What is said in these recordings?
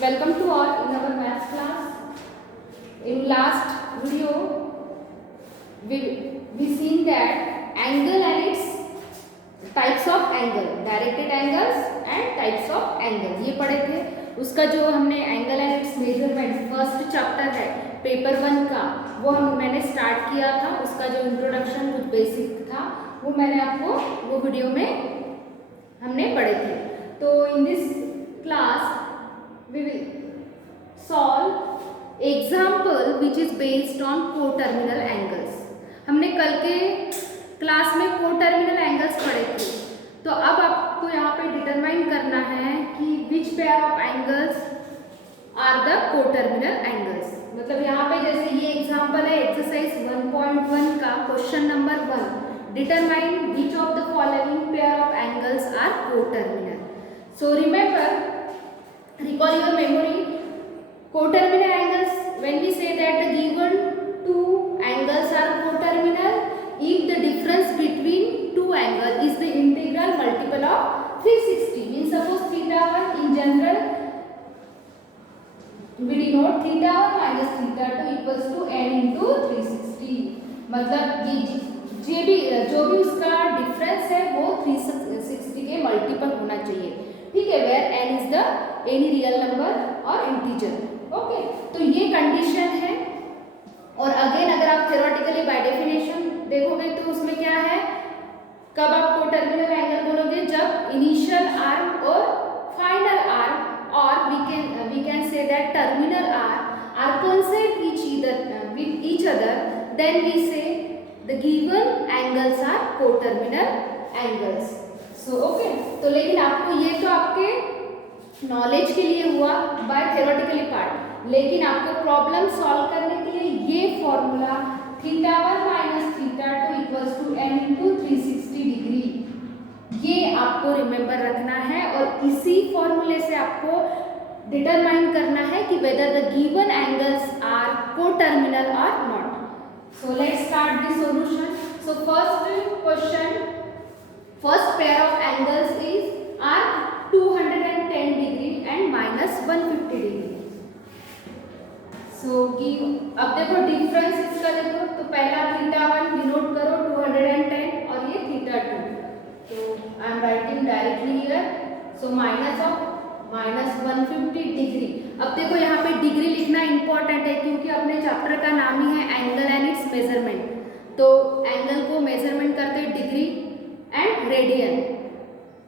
Welcome to all in our math class. In last video, we seen that angle and its types of angle, directed angles and types of angle ये पढ़े थे. उसका जो हमने angle and it's measurement first chapter है paper 1 का, वो मैंने स्टार्ट किया था. उसका जो इंट्रोडक्शन कुछ बेसिक था वो मैंने आपको वो वीडियो में हमने पढ़े थे. तो in this class we will solve example which is based on co-terminal angles. हमने कल के क्लास में co-terminal angles पढ़े थे. तो अब आपको यहाँ पे डिटरमाइन करना है कि which pair of angles are the co-terminal angles. मतलब यहाँ पे जैसे ये एग्जाम्पल है एक्सरसाइज 1.1 का question number 1, determine which of the following pair of angles are co-terminal. So remember, recall your memory, co-terminal angles, when we say that the given two angles are co-terminal if the difference between two angles is the integral multiple of 360. means suppose theta 1 in general we denote theta 1 minus theta 2 equals to n into 360. मतलब ये जो भी उसका difference है वो 360 के multiple होना चाहिए. ठीक है, where n is the any real number और इंटीजर. ओके, तो ये कंडीशन है. और अगेन अगर आप थ्योरेटिकली बाय डेफिनेशन देखोगे तो उसमें क्या है, कब आप को-टर्मिनल एंगल बोलोगे, जब इनिशियल आर्म और फाइनल आर्म और we can say that terminal are coincide with each other, then we say the given angles are co-terminal angles. So okay, तो लेकिन आपको ये तो आपके नॉलेज के लिए हुआ बाय थ्योरेटिकली पार्ट, लेकिन आपको प्रॉब्लम सॉल्व करने के लिए ये formula theta 1 minus theta 2 equals to n into 360 degree, ये आपको रिमेंबर रखना है. और इसी फॉर्मूले से आपको डिटरमाइन करना है कि whether the given angles are co-terminal और not. So let's start the solution. So first question, first pair of angles are 210 degree and minus 150 degree. So अब देखो डिफरेंस इसका देखो, तो पहला थीटा 1 डिनोट करो 210 और ये थीटा 2. तो I am writing directly here. So minus of minus 150 degree. अब देखो यहाँ पे डिग्री लिखना इंपॉर्टेंट है क्योंकि अपने चैप्टर का नाम ही है एंगल एंड इट्स मेजरमेंट. तो एंगल को मेजरमेंट करते हैं डिग्री एंड रेडियन,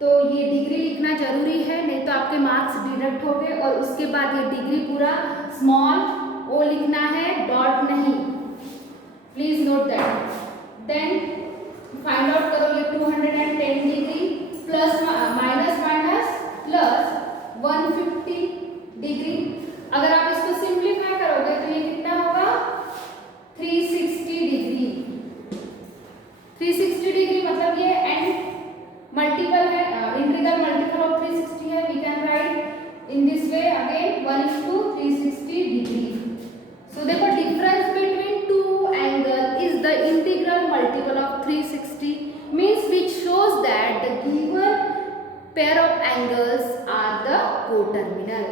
तो ये डिग्री लिखना जरूरी है, नहीं तो आपके मार्क्स डिडक्ट हो गए. और उसके बाद ये डिग्री पूरा स्मॉल ओ लिखना है, डॉट नहीं. Please note that. Then find out करो ये 210 degree plus minus minus plus 150 degree. अगर आप इसको सिंप्लीफाई करोगे तो ये कितना होगा 360 डिग्री. 360 डिग्री मतलब ये एंड मल्टीपल है, इंटीग्रल मल्टीपल ऑफ 360 है. We can write in this way again 1 into 360 degree. So देखो difference between two angle is the integral multiple of 360 means which shows that the given pair of angles are the co-terminal.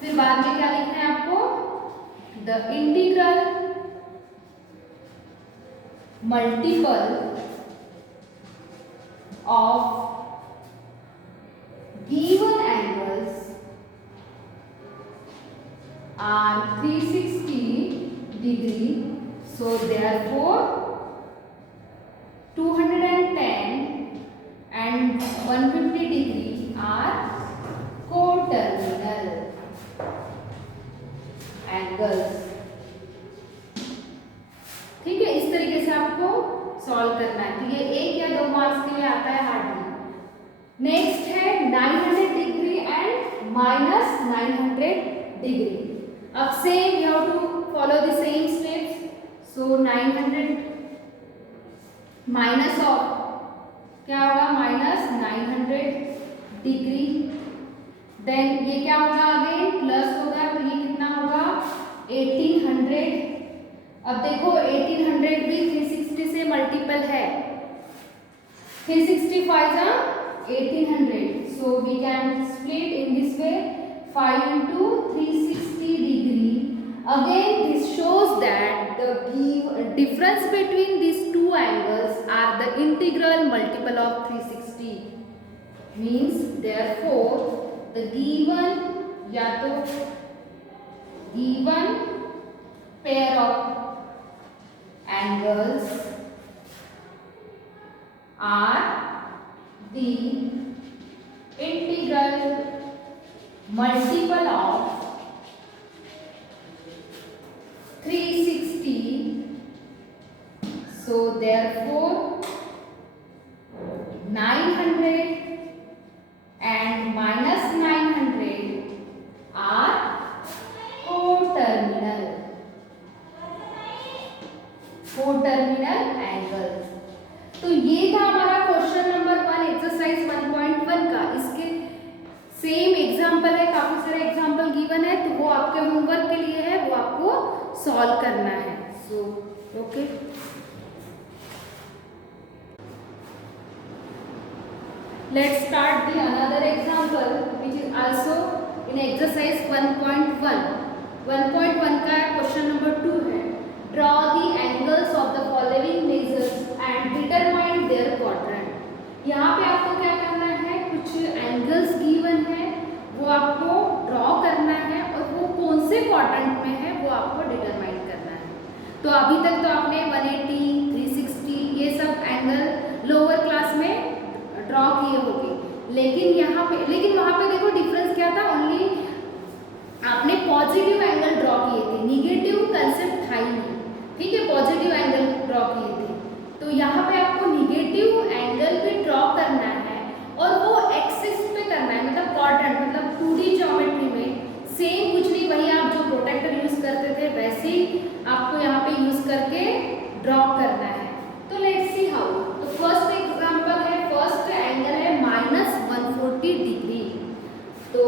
फिर बाद में क्या लिखना है आपको, the integral multiple of given angles are 360 degree. So therefore 210 and 150 degree are co-terminal angles. ठीक है, इस तरीके से आपको सॉल्व करना है. तो ये 1 या 2 मार्क्स के लिए आता है हार्डली. नेक्स्ट है 900 डिग्री एंड माइनस 900 डिग्री. अब same you have to follow the same steps. So 900 minus of क्या होगा माइनस 900 डिग्री. देन ये क्या होगा अगेन प्लस होगा, तो ये कितना होगा 1800. अब देखो 1800 भी 360 से मल्टीपल है. 365 1800. So we can split in this way 5 into 360 degree. Again, this shows that the difference between these two angles are the integral multiple of 360. Means therefore the given pair of angles are the integral multiple of 360. So therefore 900 and minus 900 are coterminal angles. तो ये था हमारा question number 1 exercise 1.1 का. इसके same example है, काफी सारे example given है, तो वो आपके होमवर्क के लिए है, वो आपको सॉल्व करना है. So okay, let's start the another example which is also in exercise 1.1. 1.1 का क्वेश्चन नंबर 2 है. Draw the angles of the following measures and determine their quadrant. यहाँ पे आपको क्या करना है, कुछ एंगल्स गिवन है, वो आपको ड्रॉ करना है और वो कौन से क्वाड्रेंट में है वो आपको डिटरमाइन करना है. तो अभी तक तो आपने 180, 360 ये सब एंगल लोअर क्लास में ड्रॉ किए होंगे, लेकिन वहाँ पे देखो डिफरेंस क्या था, ओनली आपने पॉजिटिव एंगल ड्रॉ किए थे, निगेटिव कंसेप्ट था ही नहीं. ठीक है, पॉजिटिव एंगल ड्रॉ किए थे. तो यहाँ पे आपको निगेटिव एंगल भी ड्रॉ करना है और वो एक्सिस पे करना है, मतलब क्वाड्रेंट, मतलब 2D ज्योमेट्री में सेम कुछ नहीं, वही आप जो प्रोटेक्टर यूज करते थे वैसे ही आपको यहाँ पे यूज करके ड्रॉ करना है. तो लेट्स सी हाउ. तो फर्स्ट एग्जांपल है, फर्स्ट एंगल है -140 डिग्री. तो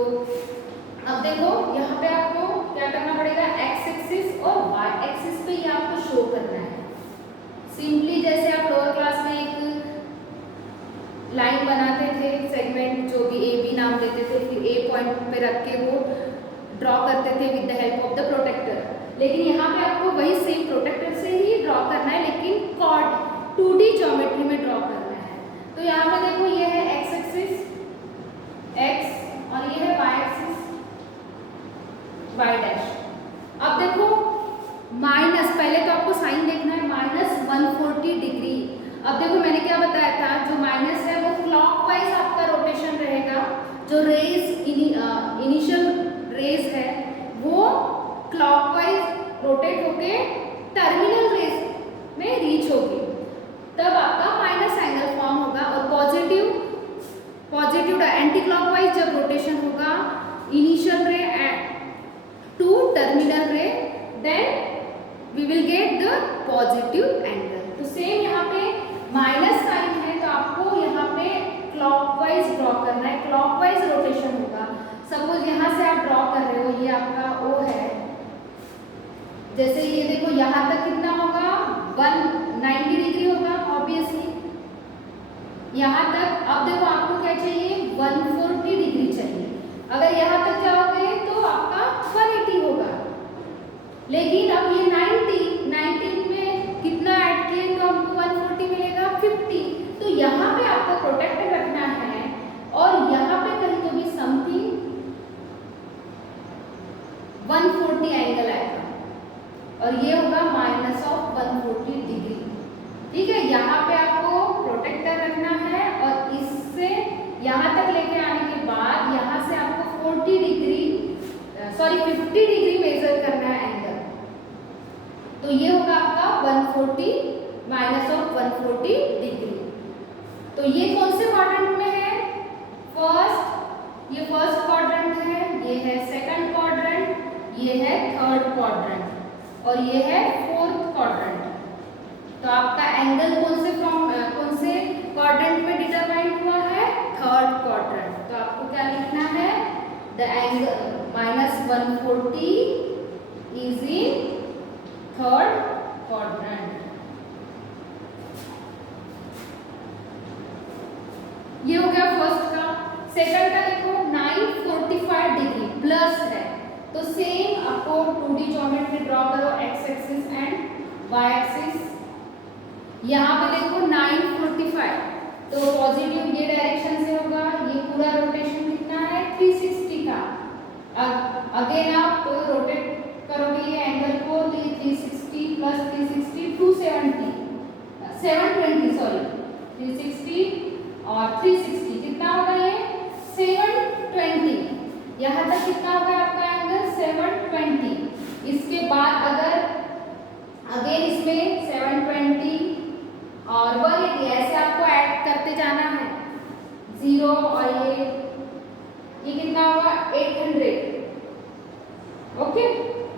अब देखो यहाँ पे आपको क्या करना पड़ेगा, एक्स एक्सिस और वाई एक्सिस पे ये आपको शो करना है. सिंपली जैसे आप लोअर क्लास में एक लाइन बनाते थे, सेगमेंट जो भी ए बी नाम देते थे, फिर ए पॉइंट पे रख के वो ड्रॉ करते थे with the help of the protractor. लेकिन यहाँ पे आपको वही सेम प्रोटेक्टर से ही ड्रॉ करना है, लेकिन 2D ज्योमेट्री में ड्रॉ करना है. तो यहाँ पे देखो ये है एक्स एक्सिस एक्स और ये है वाई एक्सिस वाई डैश. अब देखो माइनस, पहले तो आपको साइन देखना है, -140 डिग्री. अब देखो मैंने क्या बताया था, जो माइनस है वो क्लॉकवाइज आपका रोटेशन रहेगा, जो रेज इनिशियल रेज है वो क्लॉकवाइज रोटेट होके टर्मिनल रेज में रीच होगी, तब आपका माइनस एंगल फॉर्म होगा. और पॉजिटिव एंटी क्लॉकवाइज जब रोटेशन होगा initial ray to terminal ray, then we will get the positive angle. तो सेम यहाँ पे माइनस साइन है, तो आपको यहाँ पे क्लॉकवाइज ड्रॉ करना है, क्लॉकवाइज रोटेशन होगा. सपोज यहाँ से आप ड्रॉ कर रहे हो, ये आपका O है, जैसे ये देखो यहाँ तक कितना होगा, 190 डिग्री होगा ऑब्वियसली यहाँ तक. अब देखो आपको क्या चाहिए, 140 डिग्री चाहिए. अगर यहाँ तक जाओगे तो आपका 180 होगा, लेकिन अब ये 90 में कितना ऐड किए तो हमको 140 मिलेगा 50. तो यहाँ पे आपको प्रोटेक्टर रखना है और यहाँ पे कहीं तो भी समथिंग 140 एंगल आएगा और ये होगा -140 डिग्री. ठीक है, यहाँ पे आपको प्रोटेक्टर रखना है और इससे यहाँ तक लेके आने के बाद यहाँ से आपको 50 डिग्री मेजर करना है एंगल. तो ये होगा आपका 140 -140 डिग्री. तो ये कौन से क्वाड्रेंट में है, ये फर्स्ट क्वाड्रेंट है, ये है सेकंड क्वाड्रेंट, ये है थर्ड क्वाड्रेंट और ये है फोर्थ क्वाड्रेंट. तो आपका एंगल कौन से क्वाड्रेंट में डिटरमाइन हुआ है, थर्ड क्वाड्रेंट. तो आपको क्या लिखना है, the angle -140 is in third quadrant. ये हो गया फर्स्ट का. सेकंड का देखो 945 डिग्री प्लस आपको 2D ज्योमेट्री ड्रॉ करो, X axis and Y axis. यहाँ पे देखो 9:45, तो पॉजिटिव ये डायरेक्शन से होगा, ये पूरा रोटेशन कितना है 360 का। अगेन आप रोटेट करोगे ये एंगल को, तो ये 360 प्लस 360 270 720 सॉरी 360 और 360 कितना होगा ये 720। यहाँ तक कितना होगा आपका एंगल 720। इसके बाद अगर अगेन इसमें 720 और 180 ऐसे आपको ऐड करते जाना है, 0 और ये कितना होगा 800, ओके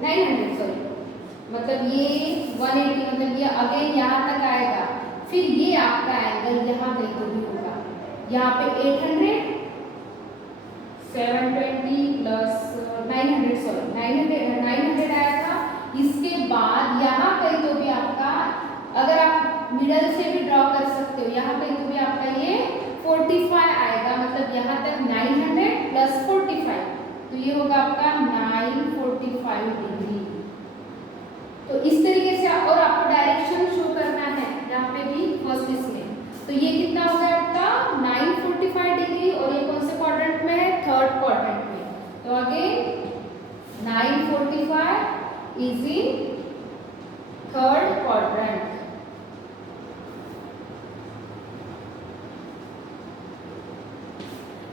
900 सॉरी, मतलब ये 180, मतलब ये अगेन यहाँ तक आएगा। फिर ये आपका एंगल यहाँ कहीं तो भी होगा, यहाँ पे 800 720 प्लस 900 सॉरी 900 आया था। इसके बाद यहाँ कहीं तो भी आपका, अगर आप मिडल से भी ड्रॉ कर सकते हो, यहाँ कहीं तो भी आपका ये 45 आएगा, मतलब यहाँ तक 900 प्लस 45, तो ये होगा आपका 945 डिग्री। तो इस तरीके से और आपको डायरेक्शन शो करना है यहाँ पे भी फर्स्ट इसमें, तो ये कितना हो गया आपका 945 डिग्री, और ये कौन से क्वाड्रेंट में है 3rd क्वाड्रेंट में। तो again 945 is in 3rd quadrant.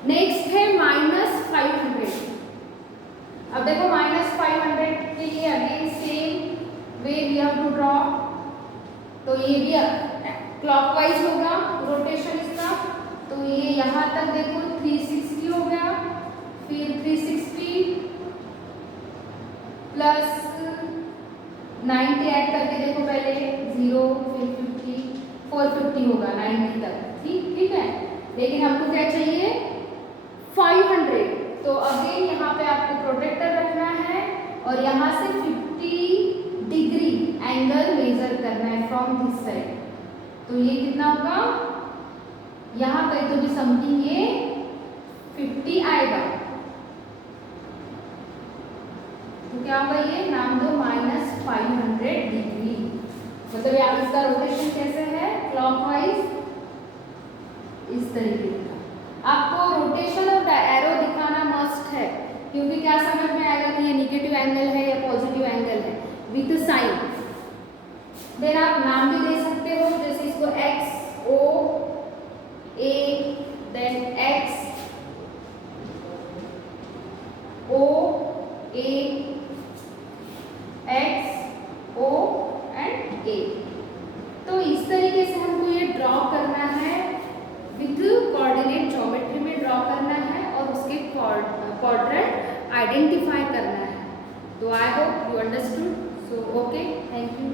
Next है -500। अब देखो -500 के लिए again same way we have to draw, तो ये भी क्लॉकवाइज होगा रोटेशन इसका, तो ये यहाँ तक देखो 360 हो गया, फिर 360 प्लस 90 ऐड करके देखो पहले 0 फिर 50 450 होगा 90 तक, ठीक है। लेकिन हमको क्या चाहिए 500, तो अगेन यहाँ पे आपको प्रोटेक्टर रखना है और यहाँ से 50 डिग्री एंगल मेजर करना है फ्रॉम दिस साइड। तो ये कितना होगा, यहाँ कहीं तो भी समथिंग ये 50 आएगा, तो क्या होगा ये नाम दो -500 डिग्री। मतलब यहाँ इसका रोटेशन कैसे है क्लॉकवाइज इस तरीके का। आपको रोटेशन और एरो दिखाना मस्ट है, क्योंकि क्या समझ में आएगा कि ये नेगेटिव एंगल है या पॉजिटिव एंगल है विथ साइन। देन आप नाम भी दे सकते हो, जैसे इसको X O A, then X O A, X O and A. तो इस तरीके से हमको ये ड्रॉ करना है, विथ कोऑर्डिनेट ज्योमेट्री में ड्रॉ करना है और उसके क्वाड्रेंट आइडेंटिफाई करना है। तो I hope you understood. So okay, thank you.